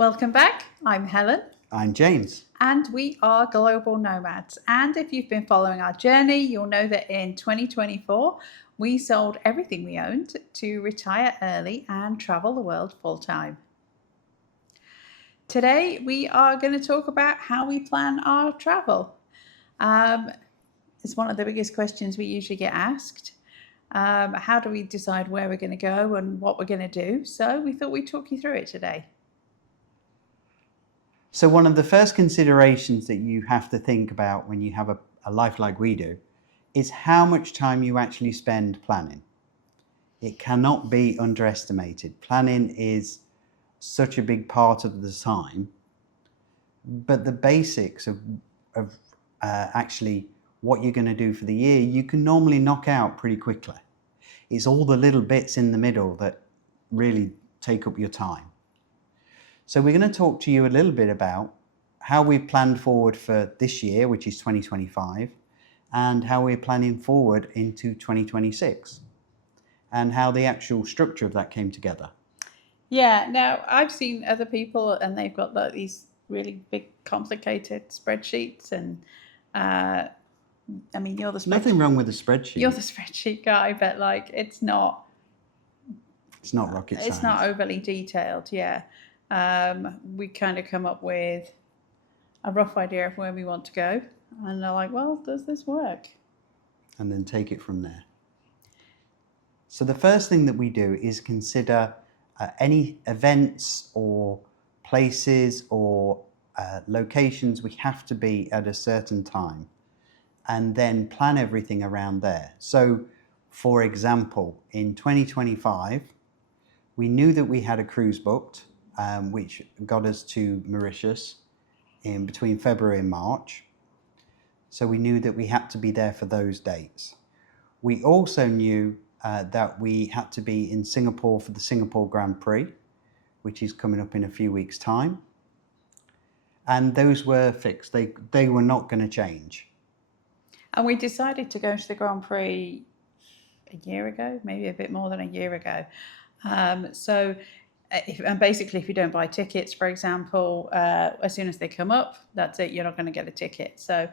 Welcome back. I'm Helen. I'm James. And we are global nomads. And if you've been following our journey, you'll know that in 2024, we sold everything we owned to retire early and travel the world full time. Today, we are going to talk about how we plan our travel. It's one of the biggest questions we usually get asked. How do we decide where we're going to go and what we're going to do? So we thought we'd talk you through it today. So one of the first considerations that you have to think about when you have a life like we do is how much time you actually spend planning. It cannot be underestimated. Planning is such a big part of the time, but the basics of actually what you're going to do for the year, you can normally knock out pretty quickly. It's all the little bits in the middle that really take up your time. So we're going to talk to you a little bit about how we've planned forward for this year, which is 2025, and how we're planning forward into 2026, and how the actual structure of that came together. Yeah, now I've seen other people and they've got like these really big, complicated spreadsheets, and I mean, you're the spreadsheet. Nothing wrong with a spreadsheet. You're the spreadsheet guy, but like it's not rocket science. It's not overly detailed, yeah. We kind of come up with a rough idea of where we want to go, and they're like, well, does this work? And then take it from there. So the first thing that we do is consider any events or places or locations we have to be at a certain time, and then plan everything around there. So for example, in 2025, we knew that we had a cruise booked, which got us to Mauritius in between February and March. So we knew that we had to be there for those dates. We also knew that we had to be in Singapore for the Singapore Grand Prix, which is coming up in a few weeks' time. And those were fixed. They were not going to change. And we decided to go to the Grand Prix a year ago, maybe a bit more than a year ago. And basically, if you don't buy tickets, for example, as soon as they come up, that's it, you're not going to get a ticket. So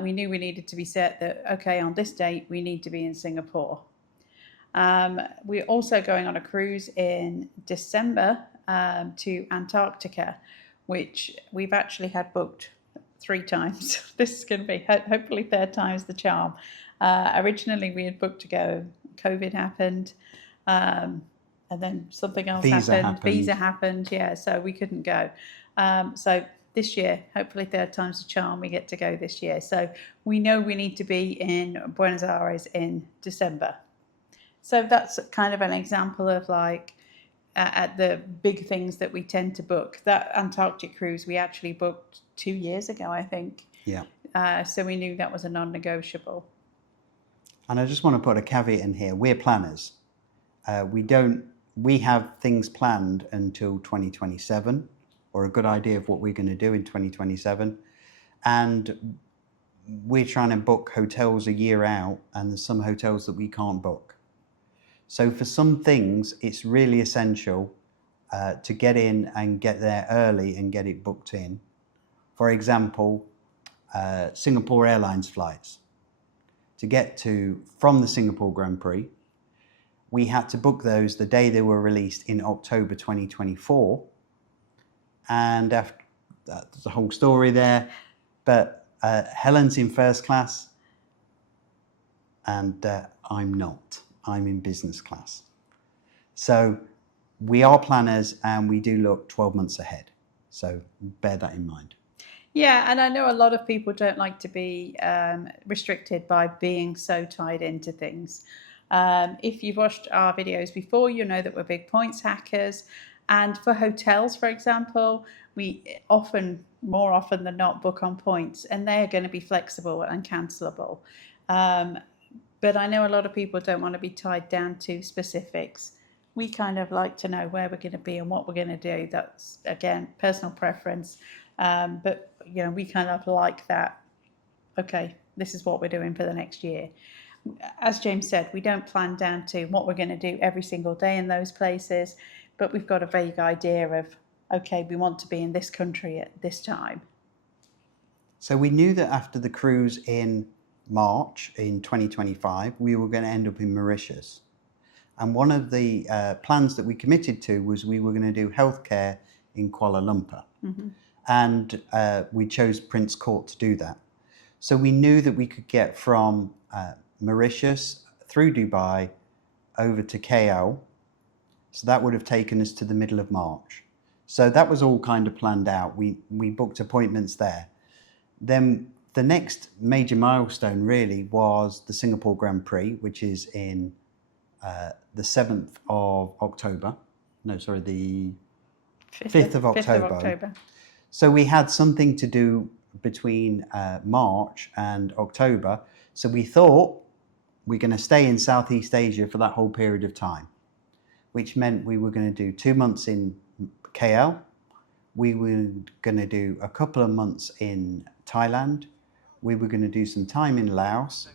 we knew we needed to be set that, okay, on this date, we need to be in Singapore. We're also going on a cruise in December to Antarctica, which we've actually had booked 3 times. This is going to be hopefully third time's the charm. Originally, we had booked to go. COVID happened. And then something else happened. Visa happened, yeah, so we couldn't go. So this year, hopefully third time's the charm, we get to go this year. So we know we need to be in Buenos Aires in December. So that's kind of an example of like at the big things that we tend to book. That Antarctic cruise we actually booked 2 years ago, I think. Yeah. So we knew that was a non-negotiable. And I just want to put a caveat in here. We're planners. We have things planned until 2027, or a good idea of what we're going to do in 2027. And we're trying to book hotels a year out, and there's some hotels that we can't book. So for some things, it's really essential to get in and get there early and get it booked in. For example, Singapore Airlines flights. To get from the Singapore Grand Prix, we had to book those the day they were released in October 2024. And after there's a whole story there, but Helen's in first class and I'm not. I'm in business class. So we are planners and we do look 12 months ahead. So bear that in mind. Yeah, and I know a lot of people don't like to be restricted by being so tied into things. If you've watched our videos before, you know that we're big points hackers. And for hotels, for example, we more often than not, book on points, and they're going to be flexible and cancelable. But I know a lot of people don't want to be tied down to specifics. We kind of like to know where we're going to be and what we're going to do. That's, again, personal preference. But, you know, we kind of like that, okay, this is what we're doing for the next year. As James said, we don't plan down to what we're going to do every single day in those places, but we've got a vague idea of, okay, we want to be in this country at this time. So we knew that after the cruise in March in 2025, we were going to end up in Mauritius. And one of the plans that we committed to was we were going to do healthcare in Kuala Lumpur. And we chose Prince Court to do that. So we knew that we could get from Mauritius through Dubai over to KL. So that would have taken us to the middle of March. So that was all kind of planned out. We booked appointments there. Then the next major milestone really was the Singapore Grand Prix, which is in the 7th of October. No, sorry, the 5th of October. So we had something to do between March and October. So we thought we're going to stay in Southeast Asia for that whole period of time, which meant we were going to do 2 months in KL. We were going to do a couple of months in Thailand. We were going to do some time in Laos.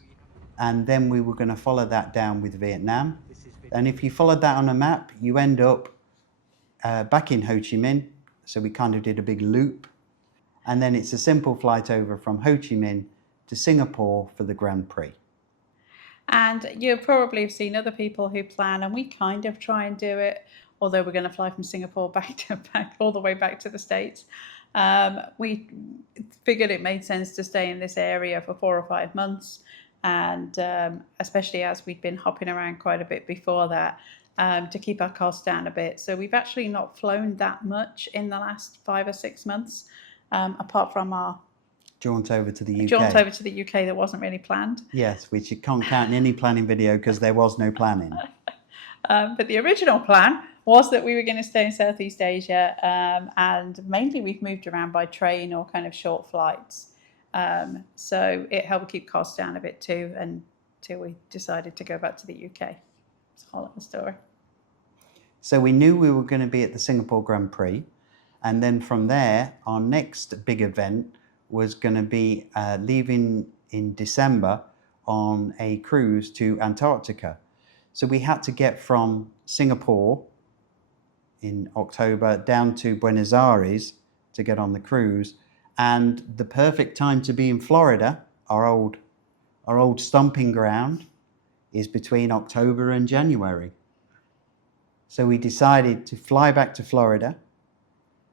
And then we were going to follow that down with Vietnam. And if you followed that on a map, you end up back in Ho Chi Minh. So we kind of did a big loop. And then it's a simple flight over from Ho Chi Minh to Singapore for the Grand Prix. And you probably have seen other people who plan, and we kind of try and do it, although we're going to fly from Singapore back all the way back to the States. We figured it made sense to stay in this area for 4 or 5 months. And especially as we'd been hopping around quite a bit before that, to keep our costs down a bit. So we've actually not flown that much in the last 5 or 6 months, apart from our jaunt over to the UK. Jaunt over to the UK that wasn't really planned. Yes, which you can't count in any planning video because there was no planning. But the original plan was that we were going to stay in Southeast Asia, and mainly we've moved around by train or kind of short flights. So it helped keep costs down a bit too, until we decided to go back to the UK. It's a whole other story. So we knew we were going to be at the Singapore Grand Prix, and then from there, our next big event was going to be leaving in December on a cruise to Antarctica. So we had to get from Singapore in October down to Buenos Aires to get on the cruise. And the perfect time to be in Florida, our old stomping ground, is between October and January. So we decided to fly back to Florida,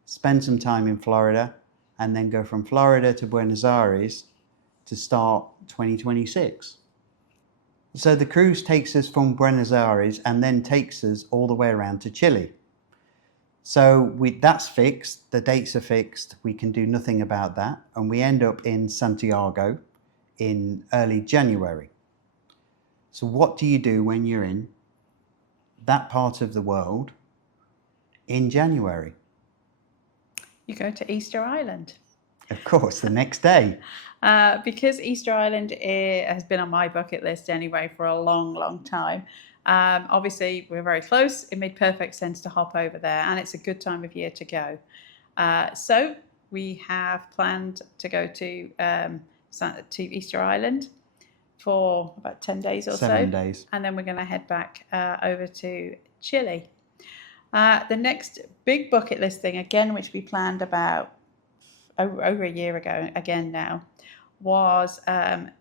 spend some time in Florida, and then go from Florida to Buenos Aires to start 2026. So the cruise takes us from Buenos Aires and then takes us all the way around to Chile. So that's fixed, the dates are fixed, we can do nothing about that, and we end up in Santiago in early January. So what do you do when you're in that part of the world in January? You go to Easter Island. Of course, the next day. Because Easter Island has been on my bucket list anyway for a long, long time. Obviously, we're very close. It made perfect sense to hop over there, and it's a good time of year to go. So we have planned to go to Easter Island for about 10 days or so. 7 days. And then we're going to head back over to Chile. The next big bucket list thing, again, which we planned about over a year ago, again now, was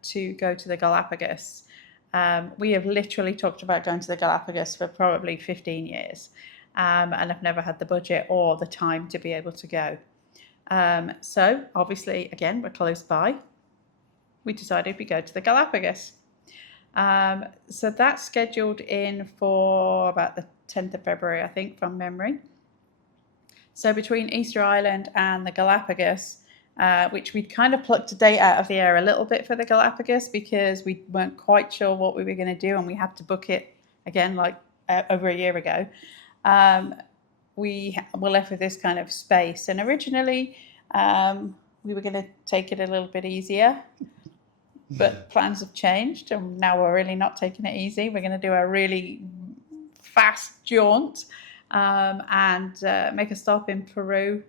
to go to the Galapagos. We have literally talked about going to the Galapagos for probably 15 years, and I've never had the budget or the time to be able to go. So obviously, again, we're close by. We decided we go to the Galapagos. So that's scheduled in for about the 10th of February, I think, from memory. So between Easter Island and the Galapagos, which we'd kind of plucked a date out of the air a little bit for the Galapagos because we weren't quite sure what we were going to do, and we had to book it again like over a year ago. We were left with this kind of space, and originally we were going to take it a little bit easier, but plans have changed, and now we're really not taking it easy. We're going to do a really fast jaunt and make a stop in Peru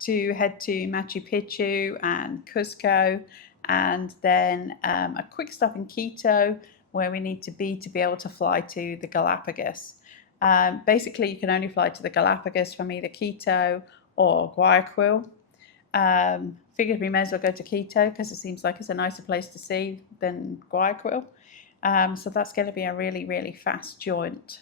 to head to Machu Picchu and Cusco, and then a quick stop in Quito where we need to be able to fly to the Galapagos. Basically, you can only fly to the Galapagos from either Quito or Guayaquil. Figured we may as well go to Quito because it seems like it's a nicer place to see than Guayaquil. So that's going to be a really, really fast joint.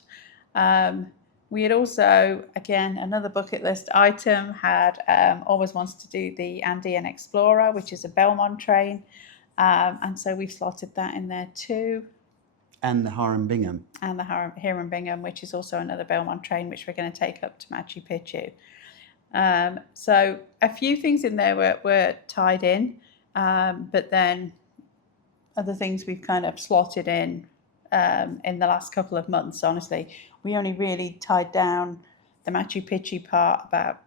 We had also, again, another bucket list item, had always wants to do the Andean Explorer, which is a Belmont train. And so we've slotted that in there too. And the Hiram Bingham. And the Hiram Bingham, which is also another Belmont train, which we're going to take up to Machu Picchu. So a few things in there were tied in, but then other things we've kind of slotted in the last couple of months, honestly. We only really tied down the Machu Picchu part about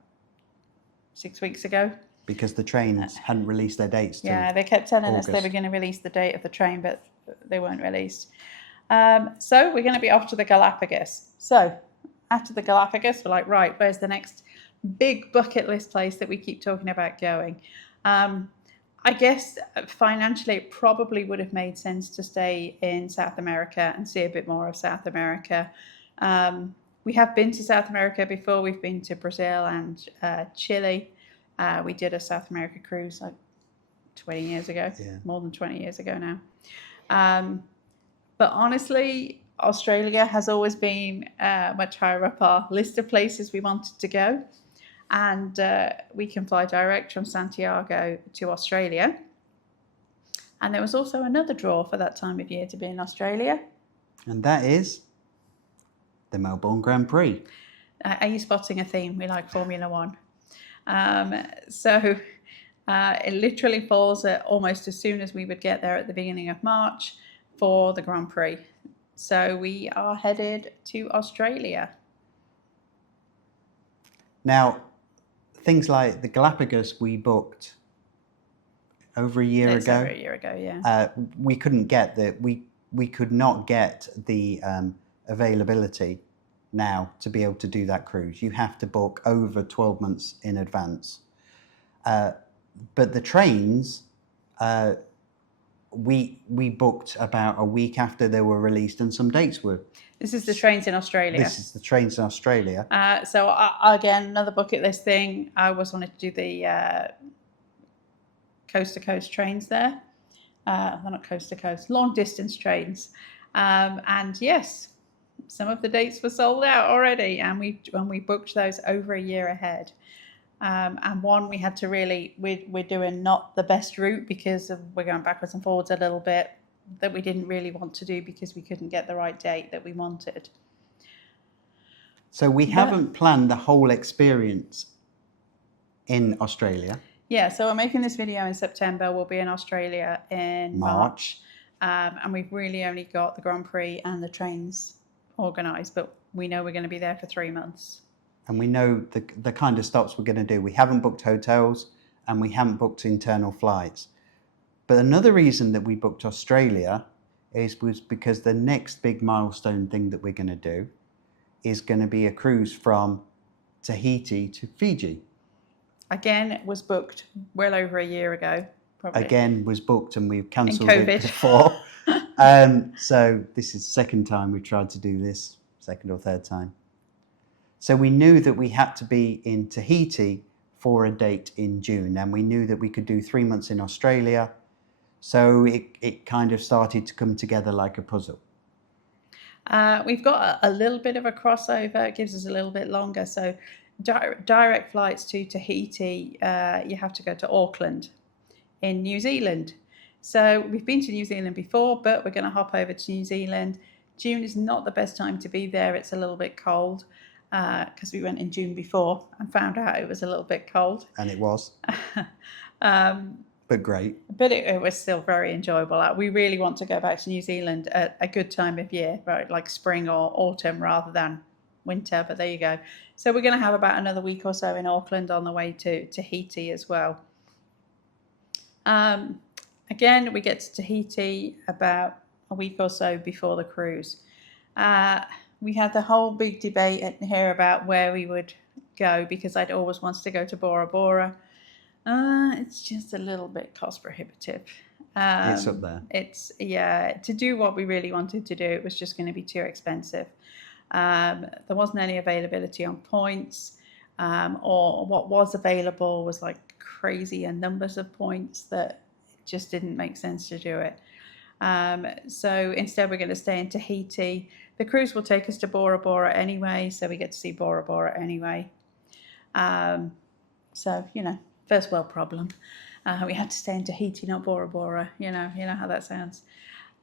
6 weeks ago. Because the trains hadn't released their dates. Yeah, they kept telling August. us they were going to release the date of the train, but they weren't released. So we're going to be off to the Galapagos. So after the Galapagos, we're like, right, where's the next big bucket list place that we keep talking about going? I guess financially it probably would have made sense to stay in South America and see a bit more of South America. We have been to South America before. We've been to Brazil and Chile. We did a South America cruise like 20 years ago, more than 20 years ago now. But honestly, Australia has always been much higher up our list of places we wanted to go. And we can fly direct from Santiago to Australia. And there was also another draw for that time of year to be in Australia. And that is the Melbourne Grand Prix. Are you spotting a theme? We like Formula One. So it literally falls at almost as soon as we would get there at the beginning of March for the Grand Prix. So we are headed to Australia. Now, things like the Galapagos we booked over a year ago. Over a year ago, yeah. We couldn't get we could not get the availability now to be able to do that cruise. You have to book over 12 months in advance. But the trains, we booked about a week after they were released, and some dates were. This is the trains in Australia. This is the trains in Australia. So again, another bucket list thing. I always wanted to do the coast to coast trains there. They're not coast to coast, long distance trains. And yes, some of the dates were sold out already, and we booked those over a year ahead. And one we had to we're doing not the best route because we're going backwards and forwards a little bit, that we didn't really want to do because we couldn't get the right date that we wanted. So we haven't planned the whole experience in Australia. Yeah, so we're making this video in September. We'll be in Australia in March. And we've really only got the Grand Prix and the trains organised, but we know we're going to be there for 3 months. And we know the kind of stops we're going to do. We haven't booked hotels and we haven't booked internal flights. But another reason that we booked Australia was because the next big milestone thing that we're going to do is going to be a cruise from Tahiti to Fiji. Again, it was booked well over a year ago. Probably. Again, was booked and we've cancelled it before. So this is the second time we've tried to do this, second or third time. So we knew that we had to be in Tahiti for a date in June, and we knew that we could do 3 months in Australia. So it kind of started to come together like a puzzle. We've got a little bit of a crossover. It gives us a little bit longer. So direct flights to Tahiti, you have to go to Auckland in New Zealand. So we've been to New Zealand before, but we're going to hop over to New Zealand. June is not the best time to be there. It's a little bit cold because we went in June before and found out it was a little bit cold. And it was. But great. But it was still very enjoyable. We really want to go back to New Zealand at a good time of year, right? Like spring or autumn rather than winter, but there you go. So we're going to have about another week or so in Auckland on the way to Tahiti as well. Again, we get to Tahiti about a week or so before the cruise. We had the whole big debate here about where we would go because I'd always wanted to go to Bora Bora. It's just a little bit cost prohibitive. It's up there. To do what we really wanted to do, it was just going to be too expensive. There wasn't any availability on points. or what was available was like crazy numbers of points that it just didn't make sense to do it. So instead we're going to stay in Tahiti. The cruise will take us to Bora Bora anyway, so we get to see Bora Bora anyway. So, first world problem. We had to stay in Tahiti, not Bora Bora. You know how that sounds.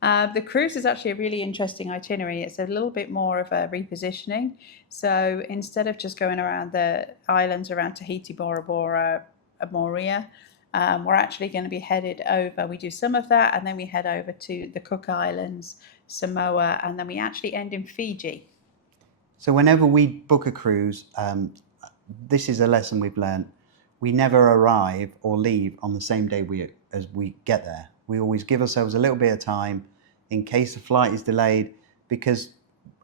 The cruise is actually a really interesting itinerary. It's a little bit more of a repositioning. So instead of just going around the islands around Tahiti, Bora Bora, Moorea, we're actually going to be headed over. We do some of that, and then we head over to the Cook Islands, Samoa, and then we actually end in Fiji. So whenever we book a cruise, this is a lesson we've learned. We never arrive or leave on the same day as we get there. We always give ourselves a little bit of time in case the flight is delayed, because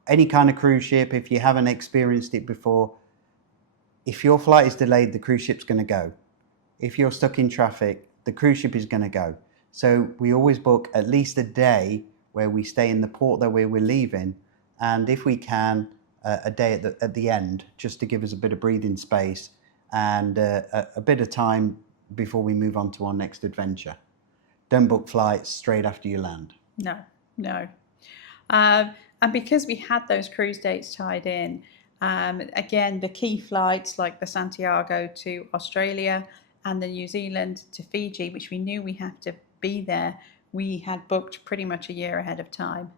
any kind of cruise ship, if you haven't experienced it before, if your flight is delayed, the cruise ship's going to go. If you're stuck in traffic, the cruise ship is going to go. So we always book at least a day where we stay in the port that we're leaving, and if we can, a day at the end, just to give us a bit of breathing space and a bit of time before we move on to our next adventure. Don't book flights straight after you land. No. And because we had those cruise dates tied in, again, the key flights like the Santiago to Australia and the New Zealand to Fiji, which we knew we had to be there, we had booked pretty much a year ahead of time.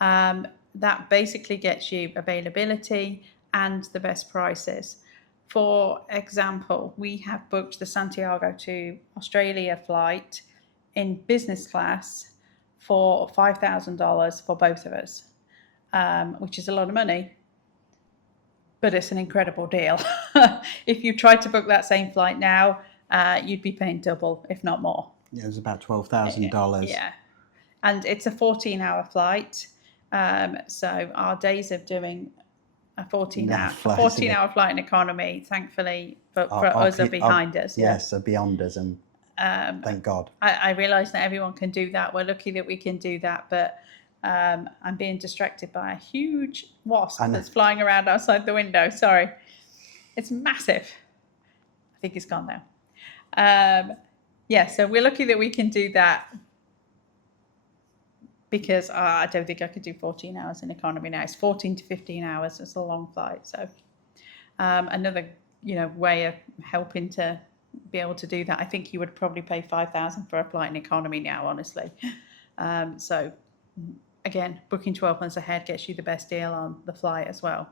That basically gets you availability and the best prices. For example, we have booked the Santiago to Australia flight in business class for $5,000 for both of us, which is a lot of money, but it's an incredible deal. If you tried to book that same flight now, you'd be paying double, if not more. Yeah, it was about $12,000. Yeah, and it's a 14-hour flight. So our days of doing a 14-hour flight in economy, thankfully for us, are behind us. Yes, are beyond us, and thank God. I realise that everyone can do that. We're lucky that we can do that, but I'm being distracted by a huge wasp that's flying around outside the window. Sorry. It's massive. I think it's gone now. So we're lucky that we can do that, because I don't think I could do 14 hours in economy now. It's 14 to 15 hours. It's a long flight. So another, way of helping to be able to do that. I think you would probably pay $5,000 for a flight in economy now, honestly. So again, booking 12 months ahead gets you the best deal on the flight as well.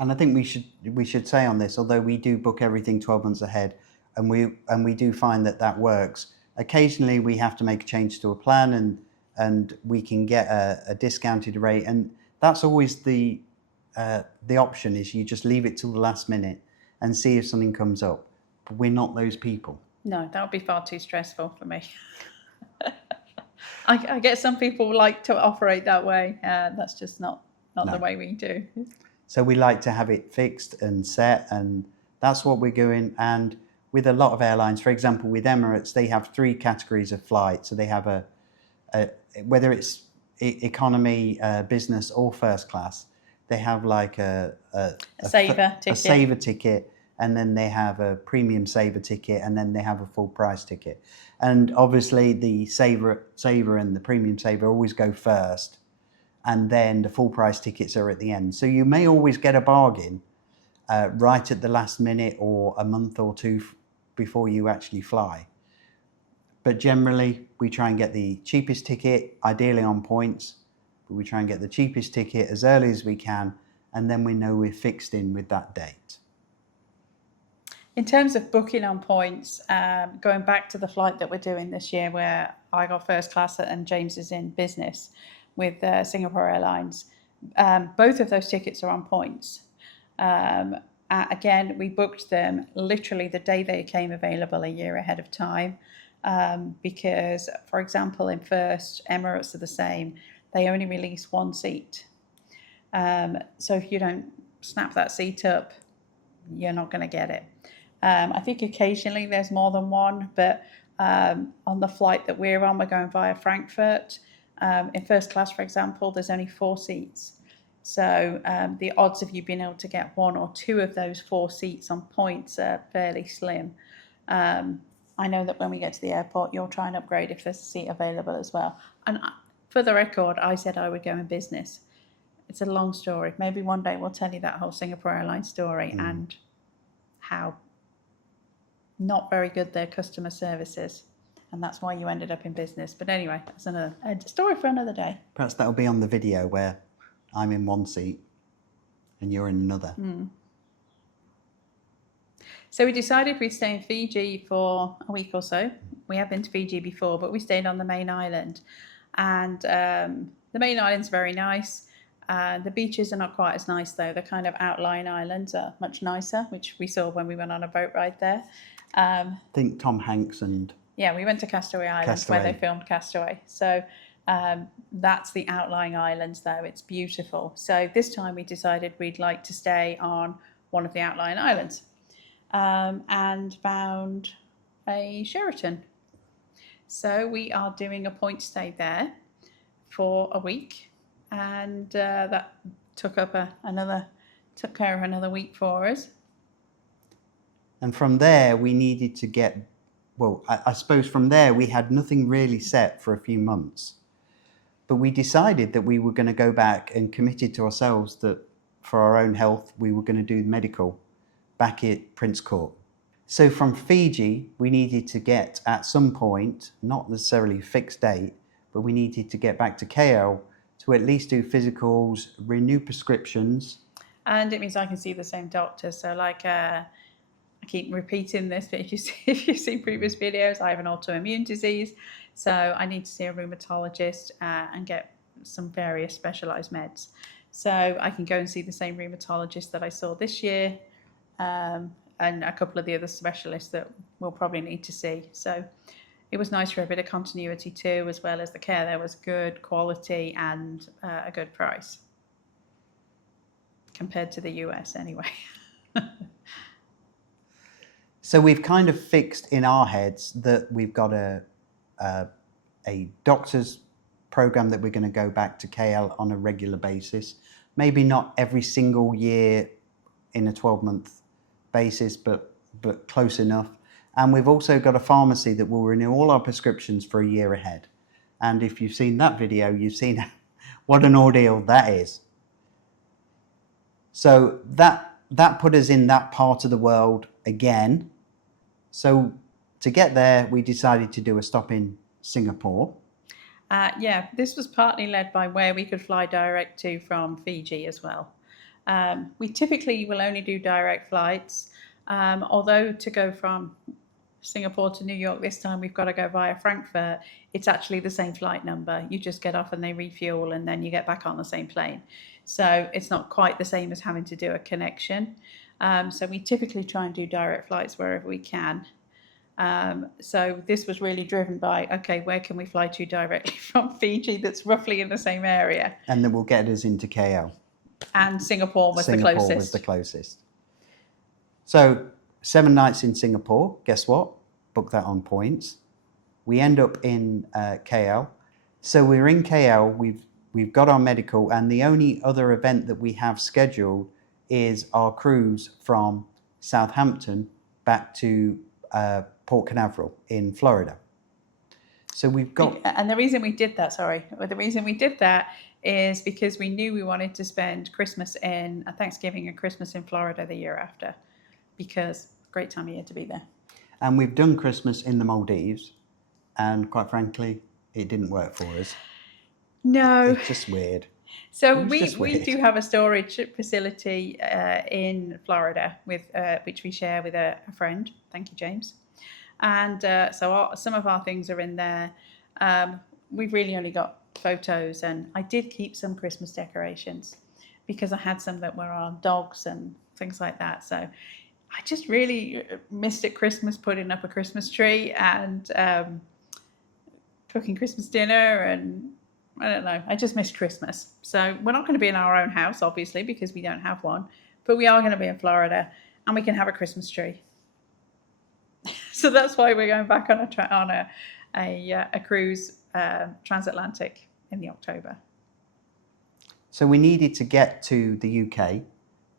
And I think we should say on this, although we do book everything 12 months ahead, and we do find that works. Occasionally we have to make a change to a plan, and we can get a discounted rate, and that's always the option, is you just leave it till the last minute and see if something comes up. But we're not those people. No, that would be far too stressful for me. I guess some people like to operate that way. That's just not the way we do. So we like to have it fixed and set, and that's what we're doing. And with a lot of airlines, for example, with Emirates, they have 3 categories of flight. So they have whether it's economy, business, or first class, they have like a saver ticket, and then they have a premium saver ticket, and then they have a full price ticket. And obviously the saver and the premium saver always go first, and then the full price tickets are at the end. So you may always get a bargain right at the last minute, or a month or two before you actually fly. But generally, we try and get the cheapest ticket, ideally on points, but we try and get the cheapest ticket as early as we can, and then we know we're fixed in with that date. In terms of booking on points, going back to the flight that we're doing this year, where I got first class and James is in business with Singapore Airlines, both of those tickets are on points. Again, we booked them literally the day they came available, a year ahead of time. Because, for example, in first, Emirates are the same. They only release 1 seat. So if you don't snap that seat up, you're not going to get it. I think occasionally there's more than one, but on the flight that we're on, we're going via Frankfurt. In first class, for example, there's only 4 seats. So the odds of you being able to get one or two of those 4 seats on points are fairly slim. I know that when we get to the airport, you'll try and upgrade if there's a seat available as well. And for the record, I said I would go in business. It's a long story. Maybe one day we'll tell you that whole Singapore Airlines story and how not very good their customer service is. And that's why you ended up in business. But anyway, that's a story for another day. Perhaps that'll be on the video where I'm in one seat and you're in another. So we decided we'd stay in Fiji for a week or so. We have been to Fiji before, but we stayed on the main island. And the main island's very nice. The beaches are not quite as nice, though. The kind of outlying islands are much nicer, which we saw when we went on a boat ride there. I think Tom Hanks and... Yeah, we went to Castaway Island where they filmed Castaway. So that's the outlying islands, though. It's beautiful. So this time we decided we'd like to stay on one of the outlying islands and found a Sheraton. So we are doing a point stay there for a week, and that took care of another week for us. And from there, we needed to get, well, I suppose from there, we had nothing really set for a few months. But we decided that we were going to go back and committed to ourselves that for our own health, we were going to do medical back at Prince Court. So from Fiji, we needed to get at some point, not necessarily a fixed date, but we needed to get back to KL to at least do physicals, renew prescriptions. And it means I can see the same doctor. So like, I keep repeating this, but if you see previous videos, I have an autoimmune disease. So I need to see a rheumatologist and get some various specialised meds. So I can go and see the same rheumatologist that I saw this year and a couple of the other specialists that we'll probably need to see. So it was nice for a bit of continuity too, as well as the care there was good quality and a good price compared to the US anyway. So we've kind of fixed in our heads that we've got a doctor's program that we're going to go back to KL on a regular basis. Maybe not every single year in a 12-month basis, but close enough. And we've also got a pharmacy that will renew all our prescriptions for a year ahead. And if you've seen that video, you've seen what an ordeal that is. So that put us in that part of the world again. So to get there, we decided to do a stop in Singapore. Yeah, this was partly led by where we could fly direct to from Fiji as well. We typically will only do direct flights, although to go from Singapore to New York this time we've got to go via Frankfurt. It's actually the same flight number. You just get off and they refuel and then you get back on the same plane. So it's not quite the same as having to do a connection. So we typically try and do direct flights wherever we can. So this was really driven by, okay, where can we fly to directly from Fiji that's roughly in the same area? And then we'll get us into KL. And Singapore was the closest. So 7 nights in Singapore, guess what? Book that on points. We end up in KL. So we're in KL, we've got our medical, and the only other event that we have scheduled is our cruise from Southampton back to Port Canaveral in Florida. So we've got... And the reason we did that is because we knew we wanted to spend Christmas Thanksgiving and Christmas in Florida the year after, because great time of year to be there. And we've done Christmas in the Maldives, and quite frankly, it didn't work for us. No. It's just weird. So we do have a storage facility in Florida which we share with a friend. Thank you, James. And so some of our things are in there. We've really only got photos, and I did keep some Christmas decorations because I had some that were our dogs and things like that. So I just really missed at Christmas putting up a Christmas tree and cooking Christmas dinner, and I don't know, I just missed Christmas. So we're not going to be in our own house, obviously, because we don't have one, but we are going to be in Florida and we can have a Christmas tree. So that's why we're going back on a cruise transatlantic in the October. So we needed to get to the UK,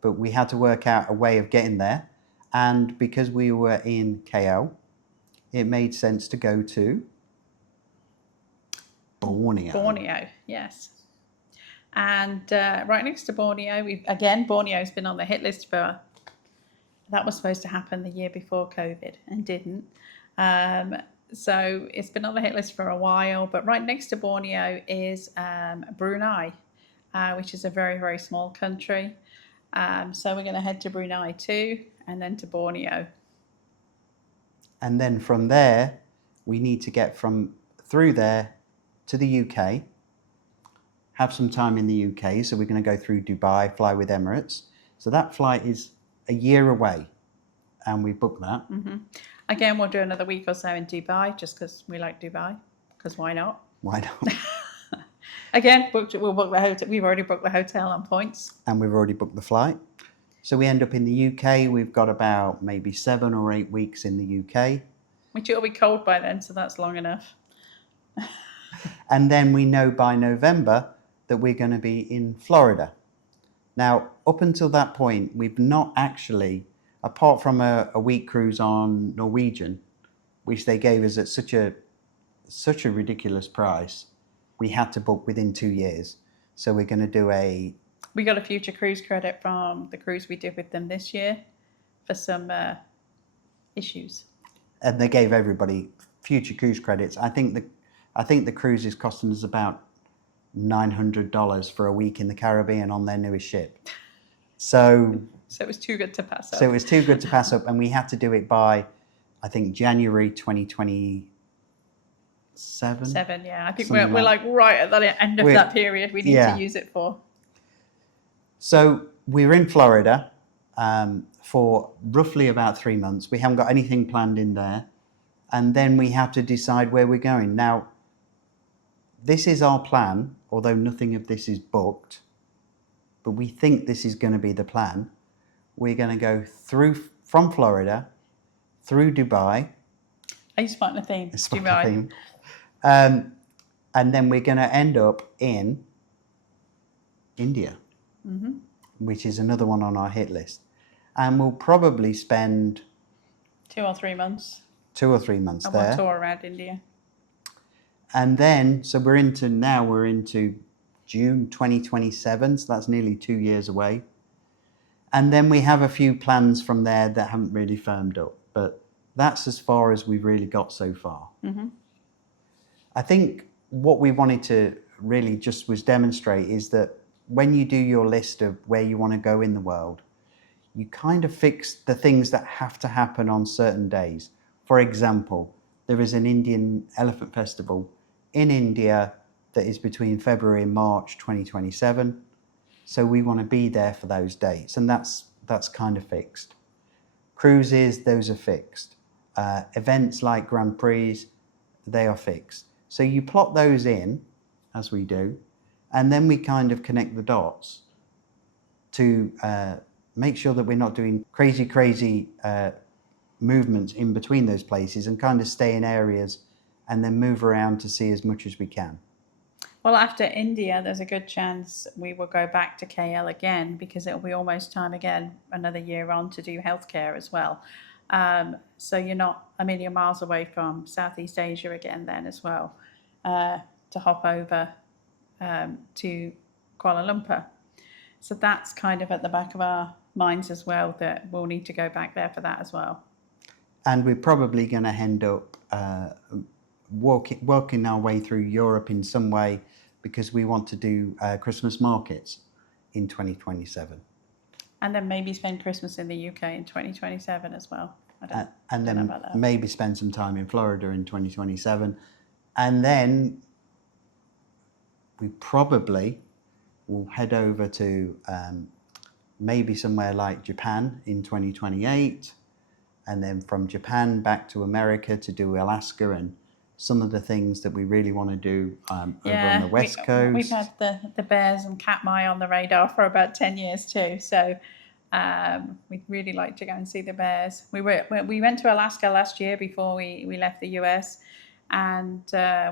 but we had to work out a way of getting there. And because we were in KL, it made sense to go to Borneo. Borneo, yes. And right next to Borneo, Borneo's been on the hit list for, that was supposed to happen the year before COVID and didn't. So it's been on the hit list for a while, but right next to Borneo is Brunei, which is a very, very small country. So we're going to head to Brunei too, and then to Borneo. And then from there, we need to get through there to the UK, have some time in the UK. So we're going to go through Dubai, fly with Emirates. So that flight is a year away, and we booked that. Mm-hmm. Again, we'll do another week or so in Dubai, just because we like Dubai, because why not? Why not? Again, we'll book the hotel. We've already booked the hotel on points. And we've already booked the flight. So we end up in the UK. We've got about maybe 7 or 8 weeks in the UK. Which it'll be cold by then, so that's long enough. And then we know by November that we're going to be in Florida. Now, up until that point, we've not actually, apart from a week cruise on Norwegian, which they gave us at such a ridiculous price, we had to book within 2 years. So we're going to do We got a future cruise credit from the cruise we did with them this year for some issues. And they gave everybody future cruise credits. I think the cruise is costing us about $900 for a week in the Caribbean on their newest ship. So it was too good to pass up. So it was too good to pass up, and we had to do it by, I think, January 2027. Yeah. I think we're like right at the end of that period we need to use it for. So we're in Florida for roughly about 3 months. We haven't got anything planned in there. And then we have to decide where we're going. Now, this is our plan, although nothing of this is booked. But we think this is going to be the plan. We're going to go from Florida, through Dubai. Are you spotting a theme? Dubai. Theme. And then we're going to end up in India, which is another one on our hit list. And we'll probably spend 2 or 3 months. 2 or 3 months there. One tour around India. And then, so we're into June 2027, so that's nearly 2 years away. And then we have a few plans from there that haven't really firmed up, but that's as far as we've really got so far. Mm-hmm. I think what we wanted to really just was demonstrate is that when you do your list of where you want to go in the world, you kind of fix the things that have to happen on certain days. For example, there is an Indian Elephant Festival in India that is between February and March 2027. So we want to be there for those dates, and that's kind of fixed. Cruises, those are fixed. Events like Grand Prix, they are fixed. So you plot those in, as we do, and then we kind of connect the dots to make sure that we're not doing crazy movements in between those places, and kind of stay in areas and then move around to see as much as we can. Well, after India, there's a good chance we will go back to KL again, because it'll be almost time again, another year on, to do healthcare as well. So you're not a million miles away from Southeast Asia again then as well, to hop over to Kuala Lumpur. So that's kind of at the back of our minds as well, that we'll need to go back there for that as well. And we're probably going to end up working our way through Europe in some way, because we want to do Christmas markets in 2027. And then maybe spend Christmas in the UK in 2027 as well. And then maybe spend some time in Florida in 2027. And then we probably will head over to maybe somewhere like Japan in 2028. And then from Japan back to America to do Alaska and some of the things that we really want to do over on the West Coast. We've had the bears and Katmai on the radar for about 10 years too. So we'd really like to go and see the bears. We went to Alaska last year before we left the US, and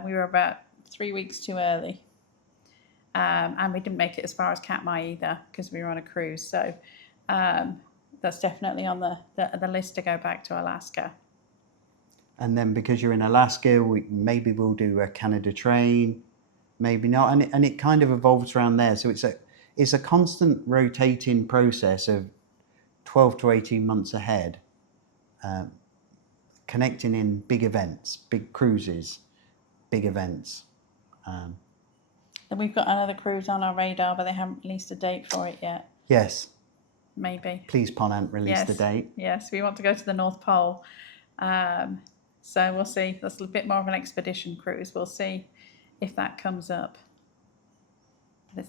we were about 3 weeks too early. And we didn't make it as far as Katmai either because we were on a cruise. So that's definitely on the list to go back to Alaska. And then because you're in Alaska, maybe we'll do a Canada train, maybe not. And it kind of evolves around there. So it's a constant rotating process of 12 to 18 months ahead, connecting in big events, big cruises, big events. Then we've got another cruise on our radar, but they haven't released a date for it yet. Yes. Maybe. Please, Ponant, release the date. Yes, we want to go to the North Pole. So we'll see. That's a bit more of an expedition cruise. We'll see if that comes up.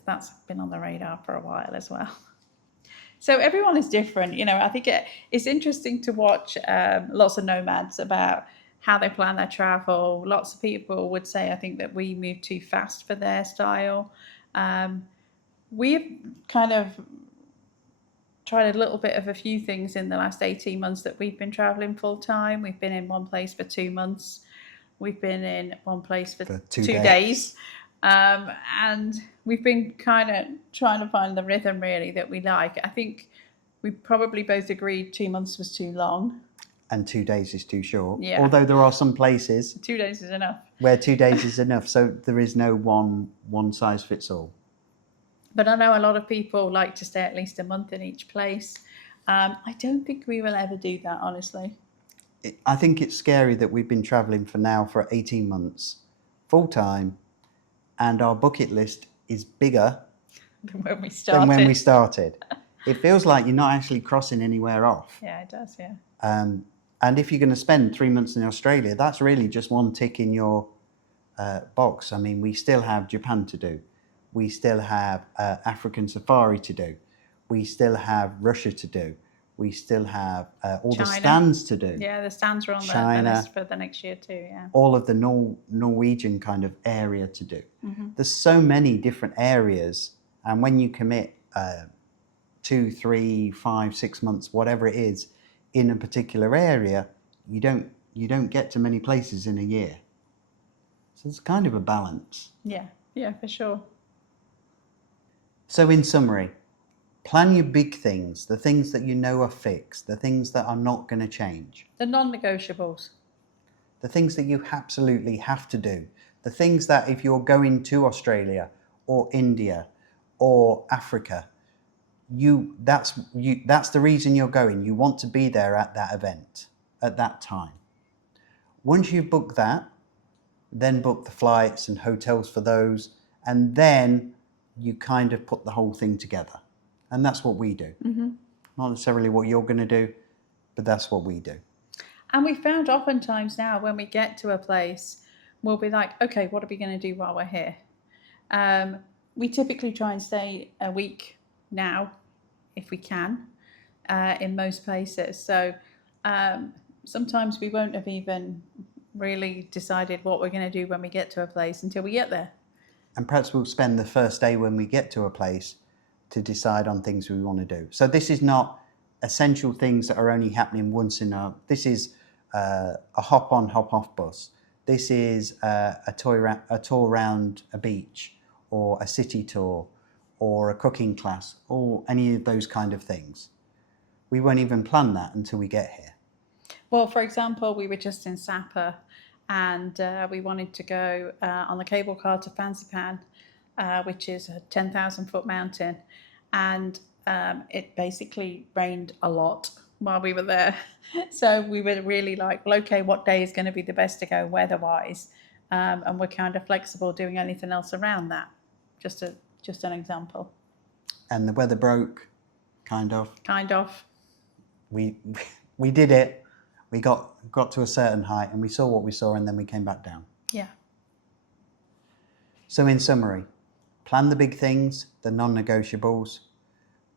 That's been on the radar for a while as well. So everyone is different. You know, I think it's interesting to watch lots of nomads about how they plan their travel. Lots of people would say, I think, that we move too fast for their style. We've kind of tried a little bit of a few things in the last 18 months that we've been traveling full time. We've been in one place for 2 months. We've been in one place for 2 days. And we've been kind of trying to find the rhythm really that we like. I think we probably both agreed 2 months was too long. And 2 days is too short. Yeah. Although there are some places 2 days is enough. Where 2 days is enough. So there is no one size fits all. But I know a lot of people like to stay at least a month in each place. I don't think we will ever do that, honestly. I think it's scary that we've been traveling for 18 months, full time, and our bucket list is bigger than when we started. It feels like you're not actually crossing anywhere off. Yeah, it does, yeah. And if you're going to spend 3 months in Australia, that's really just one tick in your box. I mean, we still have Japan to do. We still have African safari to do. We still have Russia to do. We still have all China. The stands to do. Yeah, the stands are on the list for the next year too, yeah. All of the Norwegian kind of area to do. Mm-hmm. There's so many different areas. And when you commit 2, 3, 5, 6 months, whatever it is, in a particular area, you don't get to many places in a year. So it's kind of a balance. Yeah, for sure. So in summary, plan your big things, the things that you know are fixed, the things that are not going to change. The non-negotiables. The things that you absolutely have to do. The things that if you're going to Australia or India or Africa, that's the reason you're going. You want to be there at that event, at that time. Once you've booked that, then book the flights and hotels for those, and then you kind of put the whole thing together. And that's what we do. Mm-hmm. Not necessarily what you're going to do, but that's what we do. And we found oftentimes now when we get to a place, we'll be like, okay, what are we going to do while we're here? We typically try and stay a week now, if we can, in most places. So sometimes we won't have even really decided what we're going to do when we get to a place until we get there. And perhaps we'll spend the first day when we get to a place to decide on things we want to do. So this is not essential things that are only happening once in a... This is a hop-on, hop-off bus. This is a tour around a beach or a city tour or a cooking class or any of those kind of things. We won't even plan that until we get here. Well, for example, we were just in Sapa and we wanted to go on the cable car to Fansipan, which is a 10,000 foot mountain. And it basically rained a lot while we were there. So we were really like, well, okay, what day is going to be the best to go weather-wise? And we're kind of flexible doing anything else around that. Just an example. And the weather broke, kind of. Kind of. We did it. We got to a certain height and we saw what we saw and then we came back down. Yeah. So in summary, plan the big things, the non-negotiables,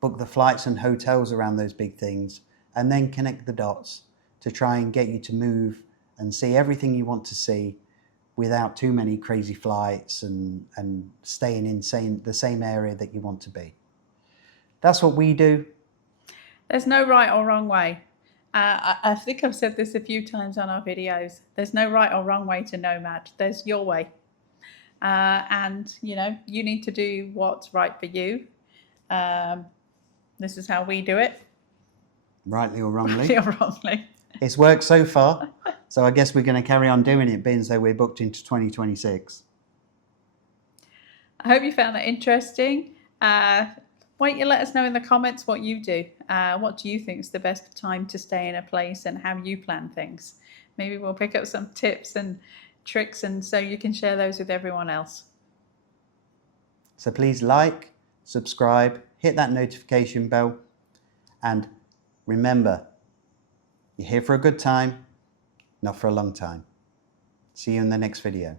book the flights and hotels around those big things, and then connect the dots to try and get you to move and see everything you want to see without too many crazy flights and staying in the same area that you want to be. That's what we do. There's no right or wrong way. I think I've said this a few times on our videos. There's no right or wrong way to nomad. There's your way. And, you know, you need to do what's right for you. This is how we do it. Rightly or wrongly. Rightly or wrongly. It's worked so far, so I guess we're going to carry on doing it, being so we're booked into 2026. I hope you found that interesting. Why don't you let us know in the comments what you do? What do you think is the best time to stay in a place and how you plan things? Maybe we'll pick up some tips and tricks, and so you can share those with everyone else. So please like, subscribe, hit that notification bell, and remember, you're here for a good time, not for a long time. See you in the next video.